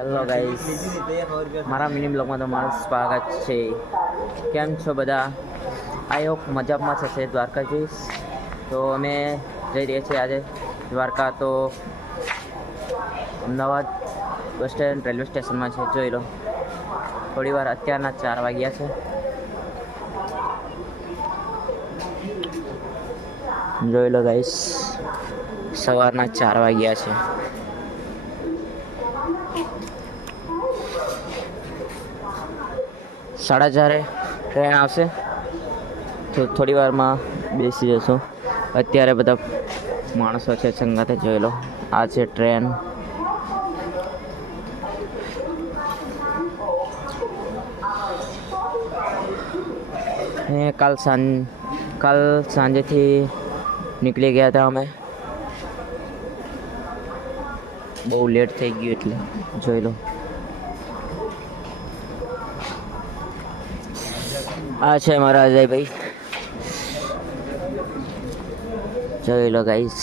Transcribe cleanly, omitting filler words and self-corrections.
Hello guys, મારા mini બ્લોગમાં તમારું સ્વાગત છે. કેમ છો બધા? આઈ હોપ મજામાં થશે. દ્વારકા જઈશ તો અમે જઈ રહ્યા છીએ આજે દ્વારકા. તો અમદાવાદ બસ સ્ટેન્ડ રેલવે સ્ટેશનમાં છે, જોઈ લો. થોડી વાર, અત્યારના 4 વાગ્યા છે. જોઈ લો ગાઈસ, સવારના 4 વાગ્યા છે. સાડા 4 ટ્રેન આવશે તો થોડી વારમાં બેસી જશું. અત્યારે બધા માણસો છે સંગાતે, જોઈ લો. આ છે ટ્રેન. કાલ સાંજેથી નીકળી ગયા હતા અમે. બહુ લેટ થઈ ગયું એટલે જોઈ લો. આ છે મારા અજયભાઈ, જોઈ લો ગાઈસ.